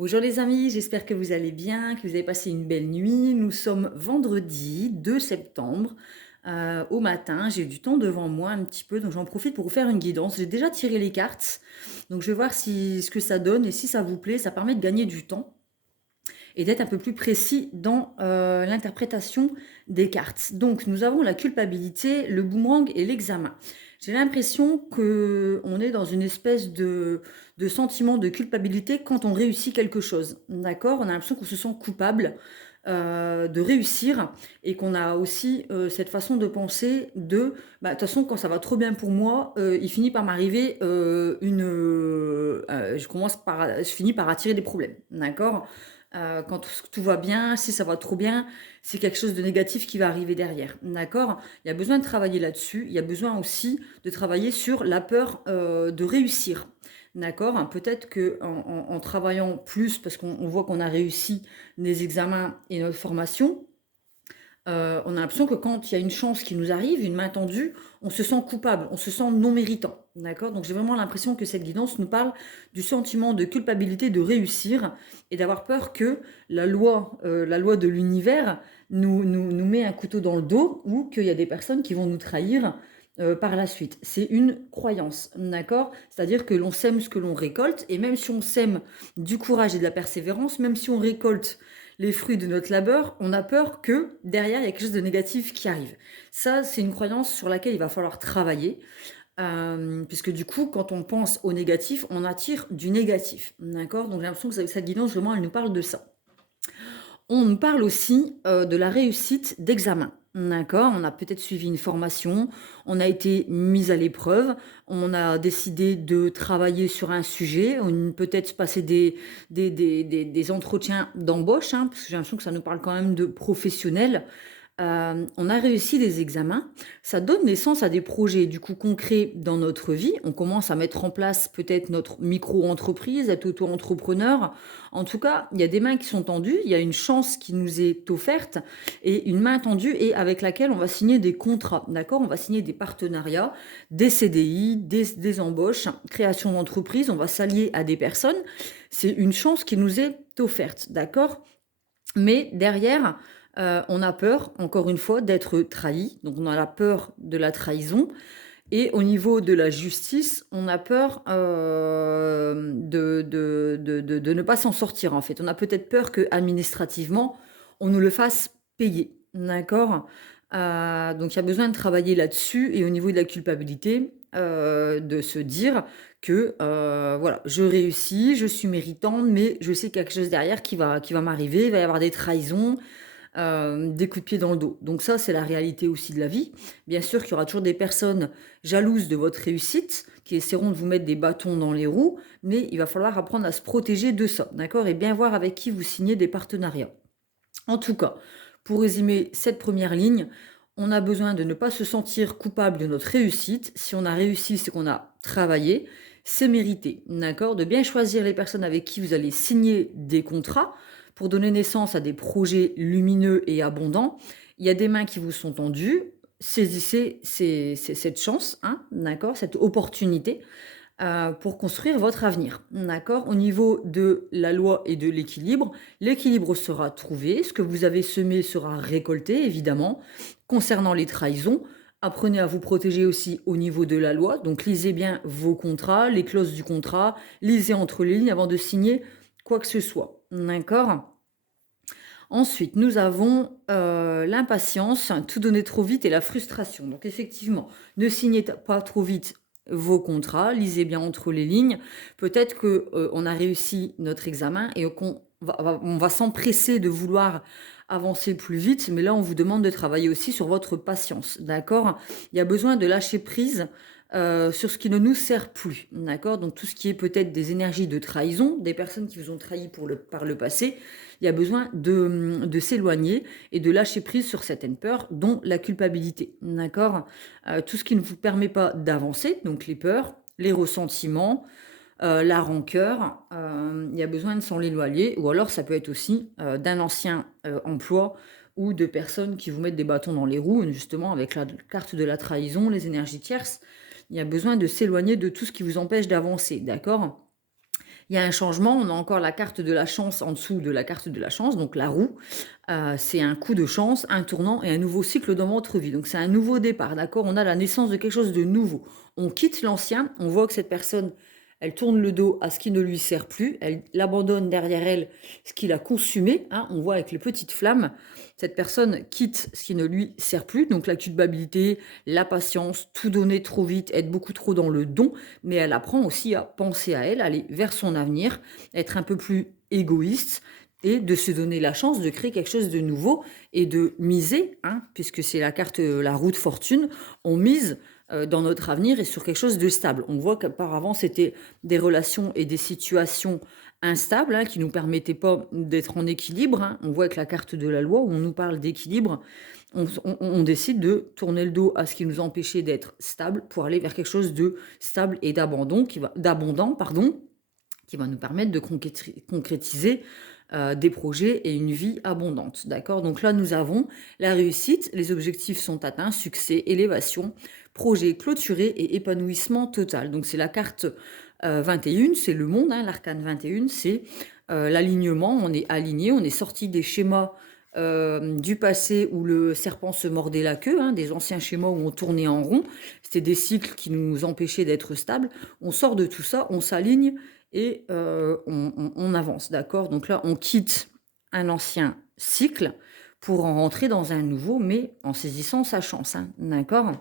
Bonjour les amis, j'espère que vous allez bien, que vous avez passé une belle nuit. Nous sommes vendredi 2 septembre au matin. J'ai du temps devant moi un petit peu, donc j'en profite pour vous faire une guidance. J'ai déjà tiré les cartes, donc je vais voir ce que ça donne et si ça vous plaît. Ça permet de gagner du temps et d'être un peu plus précis dans l'interprétation des cartes. Donc nous avons la culpabilité, le boomerang et l'examen. J'ai l'impression qu'on est dans une espèce de sentiment de culpabilité quand on réussit quelque chose. D'accord? On a l'impression qu'on se sent coupable de réussir et qu'on a aussi cette façon de penser de bah, de toute façon quand ça va trop bien pour moi il finit par m'arriver je finis par attirer des problèmes, d'accord. Quand tout va bien, si ça va trop bien, c'est quelque chose de négatif qui va arriver derrière. D'accord? Il y a besoin de travailler là-dessus. Il y a besoin aussi de travailler sur la peur de réussir. D'accord? Peut-être que en travaillant plus, parce qu'on voit qu'on a réussi les examens et notre formation, on a l'impression que quand il y a une chance qui nous arrive, une main tendue, on se sent coupable, on se sent non méritant. D'accord? Donc j'ai vraiment l'impression que cette guidance nous parle du sentiment de culpabilité de réussir et d'avoir peur que la loi de l'univers nous met un couteau dans le dos ou qu'il y a des personnes qui vont nous trahir par la suite. C'est une croyance, d'accord? C'est-à-dire que l'on sème ce que l'on récolte et même si on sème du courage et de la persévérance, même si on récolte les fruits de notre labeur, on a peur que derrière, il y a quelque chose de négatif qui arrive. Ça, c'est une croyance sur laquelle il va falloir travailler, puisque du coup, quand on pense au négatif, on attire du négatif. D'accord? Donc j'ai l'impression que cette guidance, vraiment, elle nous parle de ça. On nous parle aussi de la réussite d'examen. D'accord? On a peut-être suivi une formation, on a été mis à l'épreuve, on a décidé de travailler sur un sujet, on peut-être passer des entretiens d'embauche, hein, parce que j'ai l'impression que ça nous parle quand même de professionnels. On a réussi des examens, ça donne naissance à des projets du coup concrets dans notre vie. On commence à mettre en place peut-être notre micro-entreprise, être auto-entrepreneur. En tout cas, il y a des mains qui sont tendues, il y a une chance qui nous est offerte et une main tendue et avec laquelle on va signer des contrats, d'accord? On va signer des partenariats, des CDI, des embauches, création d'entreprise, on va s'allier à des personnes. C'est une chance qui nous est offerte, d'accord? Mais derrière, on a peur, encore une fois, d'être trahi. Donc on a la peur de la trahison. Et au niveau de la justice, on a peur de ne pas s'en sortir, en fait. On a peut-être peur que administrativement, on nous le fasse payer. D'accord? Donc il y a besoin de travailler là-dessus. Et au niveau de la culpabilité, de se dire que voilà, je réussis, je suis méritante, mais je sais quelque chose derrière qui va m'arriver, il va y avoir des trahisons, des coups de pied dans le dos. Donc ça, c'est la réalité aussi de la vie. Bien sûr qu'il y aura toujours des personnes jalouses de votre réussite, qui essaieront de vous mettre des bâtons dans les roues, mais il va falloir apprendre à se protéger de ça, d'accord? Et bien voir avec qui vous signez des partenariats. En tout cas, pour résumer cette première ligne, on a besoin de ne pas se sentir coupable de notre réussite. Si on a réussi, c'est qu'on a travaillé, c'est mérité, d'accord? De bien choisir les personnes avec qui vous allez signer des contrats pour donner naissance à des projets lumineux et abondants. Il y a des mains qui vous sont tendues. Saisissez cette chance, hein, d'accord, cette opportunité pour construire votre avenir. D'accord? Au niveau de la loi et de l'équilibre, l'équilibre sera trouvé, ce que vous avez semé sera récolté, évidemment. Concernant les trahisons, apprenez à vous protéger aussi au niveau de la loi. Donc lisez bien vos contrats, les clauses du contrat, lisez entre les lignes avant de signer quoi que ce soit. D'accord? Ensuite, nous avons l'impatience, tout donner trop vite et la frustration. Donc effectivement, ne signez pas trop vite vos contrats, lisez bien entre les lignes. Peut-être que on a réussi notre examen et on va s'empresser de vouloir avancer plus vite, mais là on vous demande de travailler aussi sur votre patience, d'accord? Il y a besoin de lâcher prise sur ce qui ne nous sert plus, d'accord? Donc tout ce qui est peut-être des énergies de trahison, des personnes qui vous ont trahi par le passé, il y a besoin de s'éloigner et de lâcher prise sur certaines peurs, dont la culpabilité, d'accord? Tout ce qui ne vous permet pas d'avancer, donc les peurs, les ressentiments, la rancœur, il y a besoin de s'en éloigner, ou alors ça peut être aussi d'un ancien emploi ou de personnes qui vous mettent des bâtons dans les roues, justement avec la carte de la trahison, les énergies tierces. Il y a besoin de s'éloigner de tout ce qui vous empêche d'avancer, d'accord? Il y a un changement, on a encore la carte de la chance en dessous de la carte de la chance, donc la roue. C'est un coup de chance, un tournant et un nouveau cycle dans votre vie. Donc c'est un nouveau départ, d'accord? On a la naissance de quelque chose de nouveau. On quitte l'ancien, on voit que cette personne, elle tourne le dos à ce qui ne lui sert plus, elle abandonne derrière elle ce qu'il a consumé, hein. On voit avec les petites flammes, cette personne quitte ce qui ne lui sert plus, donc la culpabilité, la patience, tout donner trop vite, être beaucoup trop dans le don, mais elle apprend aussi à penser à elle, aller vers son avenir, être un peu plus égoïste et de se donner la chance de créer quelque chose de nouveau et de miser, hein, puisque c'est la carte, la roue de fortune, on mise dans notre avenir et sur quelque chose de stable. On voit qu'auparavant, c'était des relations et des situations instables, hein, qui ne nous permettaient pas d'être en équilibre, hein. On voit avec la carte de la loi où on nous parle d'équilibre, on décide de tourner le dos à ce qui nous empêchait d'être stable pour aller vers quelque chose de stable et d'abondant, pardon, qui va nous permettre de concrétiser des projets et une vie abondante. D'accord? Donc là, nous avons la réussite, les objectifs sont atteints, succès, élévation, projet clôturé et épanouissement total. Donc c'est la carte 21, c'est le monde, hein, l'arcane 21, c'est l'alignement, on est aligné, on est sorti des schémas du passé où le serpent se mordait la queue, hein, des anciens schémas où on tournait en rond, c'était des cycles qui nous empêchaient d'être stables. On sort de tout ça, on s'aligne et on avance, d'accord? Donc là, on quitte un ancien cycle pour en rentrer dans un nouveau, mais en saisissant sa chance, hein, d'accord?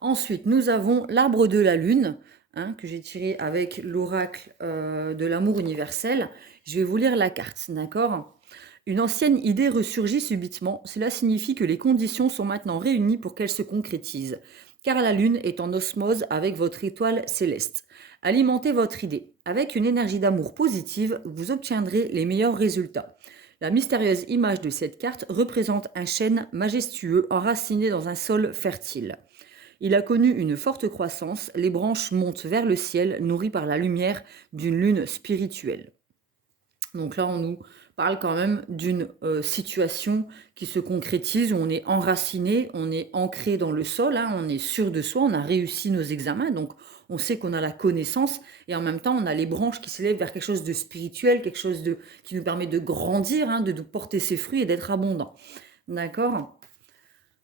Ensuite, nous avons l'arbre de la lune, hein, que j'ai tiré avec l'oracle de l'amour universel. Je vais vous lire la carte, d'accord? Une ancienne idée ressurgit subitement. Cela signifie que les conditions sont maintenant réunies pour qu'elle se concrétise, car la lune est en osmose avec votre étoile céleste. Alimentez votre idée. Avec une énergie d'amour positive, vous obtiendrez les meilleurs résultats. La mystérieuse image de cette carte représente un chêne majestueux enraciné dans un sol fertile. Il a connu une forte croissance, les branches montent vers le ciel, nourries par la lumière d'une lune spirituelle. Donc là, on nous parle quand même d'une situation qui se concrétise, où on est enraciné, on est ancré dans le sol, hein, on est sûr de soi, on a réussi nos examens, donc on sait qu'on a la connaissance, et en même temps, on a les branches qui s'élèvent vers quelque chose de spirituel, quelque chose qui nous permet de grandir, hein, de porter ses fruits et d'être abondant. D'accord?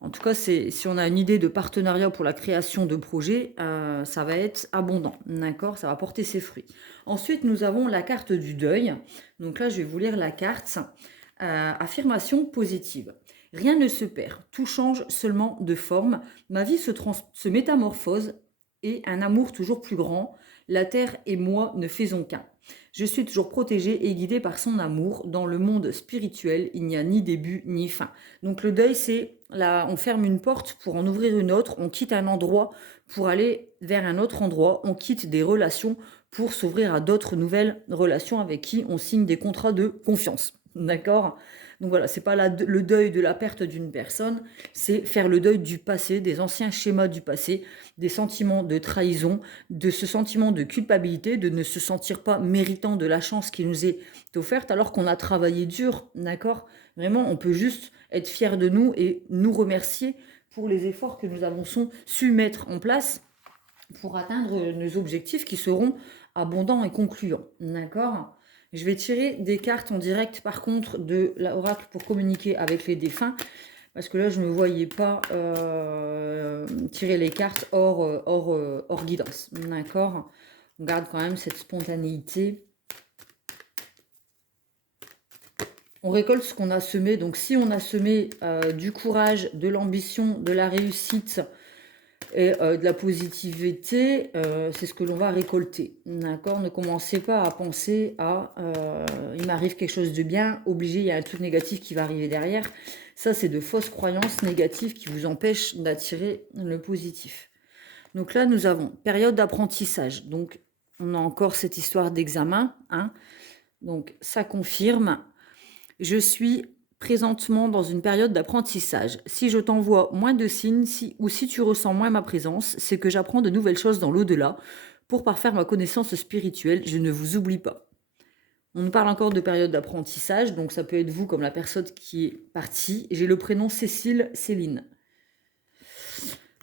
En tout cas, si on a une idée de partenariat pour la création de projets, ça va être abondant, d'accord? Ça va porter ses fruits. Ensuite, nous avons la carte du deuil. Donc là, je vais vous lire la carte. Affirmation positive. Rien ne se perd, tout change seulement de forme. Ma vie se métamorphose et un amour toujours plus grand. La terre et moi ne faisons qu'un. Je suis toujours protégée et guidée par son amour. Dans le monde spirituel, il n'y a ni début ni fin. Donc le deuil, c'est là, on ferme une porte pour en ouvrir une autre. On quitte un endroit pour aller vers un autre endroit. On quitte des relations pour s'ouvrir à d'autres nouvelles relations avec qui on signe des contrats de confiance. D'accord? Donc voilà, c'est pas le deuil de la perte d'une personne, c'est faire le deuil du passé, des anciens schémas du passé, des sentiments de trahison, de ce sentiment de culpabilité, de ne se sentir pas méritant de la chance qui nous est offerte alors qu'on a travaillé dur, d'accord? Vraiment, on peut juste être fier de nous et nous remercier pour les efforts que nous avons su mettre en place pour atteindre nos objectifs qui seront abondants et concluants, d'accord? Je vais tirer des cartes en direct, par contre, de l'oracle pour communiquer avec les défunts, parce que là, je ne me voyais pas tirer les cartes hors guidance, d'accord? On garde quand même cette spontanéité. On récolte ce qu'on a semé, donc si on a semé du courage, de l'ambition, de la réussite et de la positivité, c'est ce que l'on va récolter. D'accord? Ne commencez pas à penser à il m'arrive quelque chose de bien, obligé, il y a un truc négatif qui va arriver derrière. Ça, c'est de fausses croyances négatives qui vous empêchent d'attirer le positif. Donc là, nous avons période d'apprentissage. Donc, on a encore cette histoire d'examen, hein. Donc, ça confirme. Je suis présentement dans une période d'apprentissage. Si je t'envoie moins de signes ou si tu ressens moins ma présence, c'est que j'apprends de nouvelles choses dans l'au-delà. Pour parfaire ma connaissance spirituelle, je ne vous oublie pas. On nous parle encore de période d'apprentissage, donc ça peut être vous comme la personne qui est partie. J'ai le prénom Céline.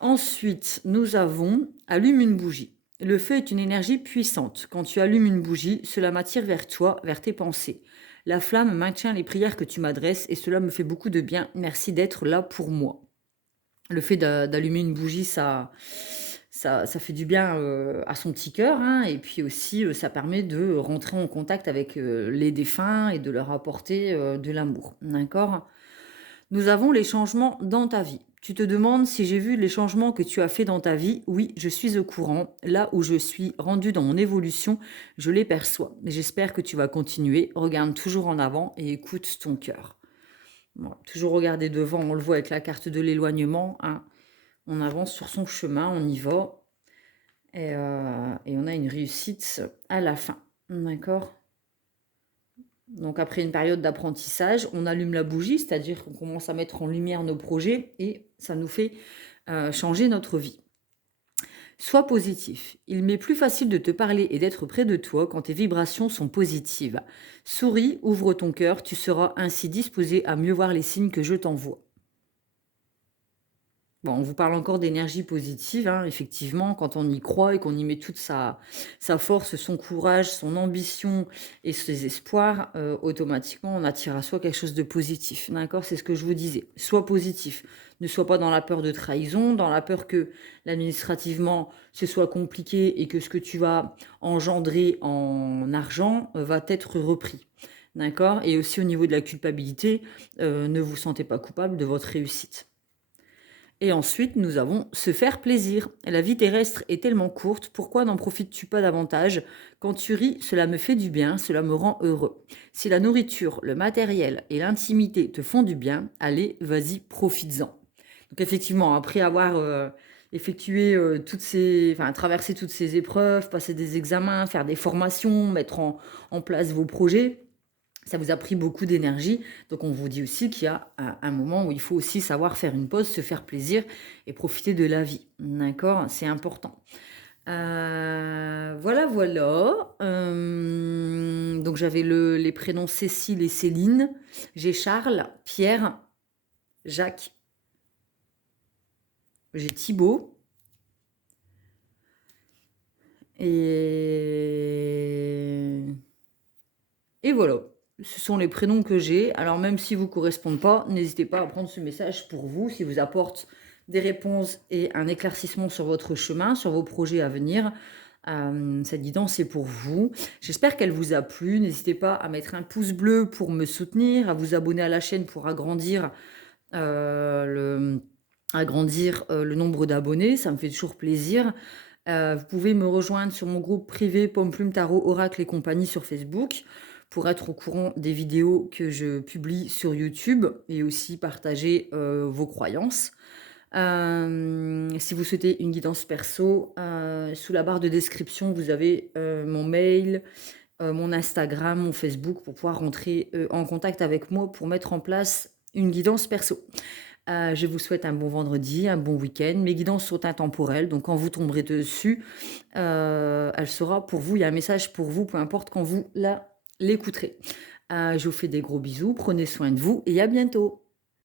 Ensuite, nous avons allume une bougie. Le feu est une énergie puissante. Quand tu allumes une bougie, cela m'attire vers toi, vers tes pensées. La flamme maintient les prières que tu m'adresses et cela me fait beaucoup de bien. Merci d'être là pour moi. Le fait d'allumer une bougie, ça fait du bien à son petit cœur, hein, et puis aussi ça permet de rentrer en contact avec les défunts et de leur apporter de l'amour. D'accord? Nous avons les changements dans ta vie. Tu te demandes si j'ai vu les changements que tu as fait dans ta vie. Oui, je suis au courant. Là où je suis rendu dans mon évolution, je les perçois. Mais j'espère que tu vas continuer. Regarde toujours en avant et écoute ton cœur. Bon, toujours regarder devant, on le voit avec la carte de l'éloignement, hein. On avance sur son chemin, on y va. Et on a une réussite à la fin. D'accord? Donc après une période d'apprentissage, on allume la bougie, c'est-à-dire qu'on commence à mettre en lumière nos projets et ça nous fait changer notre vie. Sois positif. Il m'est plus facile de te parler et d'être près de toi quand tes vibrations sont positives. Souris, ouvre ton cœur, tu seras ainsi disposé à mieux voir les signes que je t'envoie. Bon, on vous parle encore d'énergie positive, hein, effectivement, quand on y croit et qu'on y met toute sa force, son courage, son ambition et ses espoirs, automatiquement, on attire à soi quelque chose de positif. D'accord? C'est ce que je vous disais. Sois positif. Ne sois pas dans la peur de trahison, dans la peur que l'administrativement, ce soit compliqué et que ce que tu vas engendrer en argent va être repris. D'accord? Et aussi au niveau de la culpabilité, ne vous sentez pas coupable de votre réussite. Et ensuite, nous avons se faire plaisir. La vie terrestre est tellement courte, pourquoi n'en profites-tu pas davantage? Quand tu ris, cela me fait du bien, cela me rend heureux. Si la nourriture, le matériel et l'intimité te font du bien, allez, vas-y, profites-en. Donc effectivement, après avoir effectué traversé toutes ces épreuves, passer des examens, faire des formations, mettre en place vos projets, ça vous a pris beaucoup d'énergie. Donc on vous dit aussi qu'il y a un moment où il faut aussi savoir faire une pause, se faire plaisir et profiter de la vie. D'accord? C'est important. Voilà, voilà. Donc j'avais les prénoms Cécile et Céline. J'ai Charles, Pierre, Jacques. J'ai Thibaut. Et voilà. Ce sont les prénoms que j'ai. Alors même si vous ne correspondent pas, n'hésitez pas à prendre ce message pour vous, si vous apporte des réponses et un éclaircissement sur votre chemin, sur vos projets à venir. Cette guidance est pour vous. J'espère qu'elle vous a plu. N'hésitez pas à mettre un pouce bleu pour me soutenir, à vous abonner à la chaîne pour agrandir le nombre d'abonnés. Ça me fait toujours plaisir. Vous pouvez me rejoindre sur mon groupe privé Pomme Plume Tarot Oracle et compagnie sur Facebook pour être au courant des vidéos que je publie sur YouTube et aussi partager vos croyances. Si vous souhaitez une guidance perso, sous la barre de description, vous avez mon mail, mon Instagram, mon Facebook pour pouvoir rentrer en contact avec moi pour mettre en place une guidance perso. Je vous souhaite un bon vendredi, un bon week-end. Mes guidances sont intemporelles, donc quand vous tomberez dessus, elle sera pour vous. Il y a un message pour vous, peu importe quand vous l'écouterez. Je vous fais des gros bisous, prenez soin de vous et à bientôt.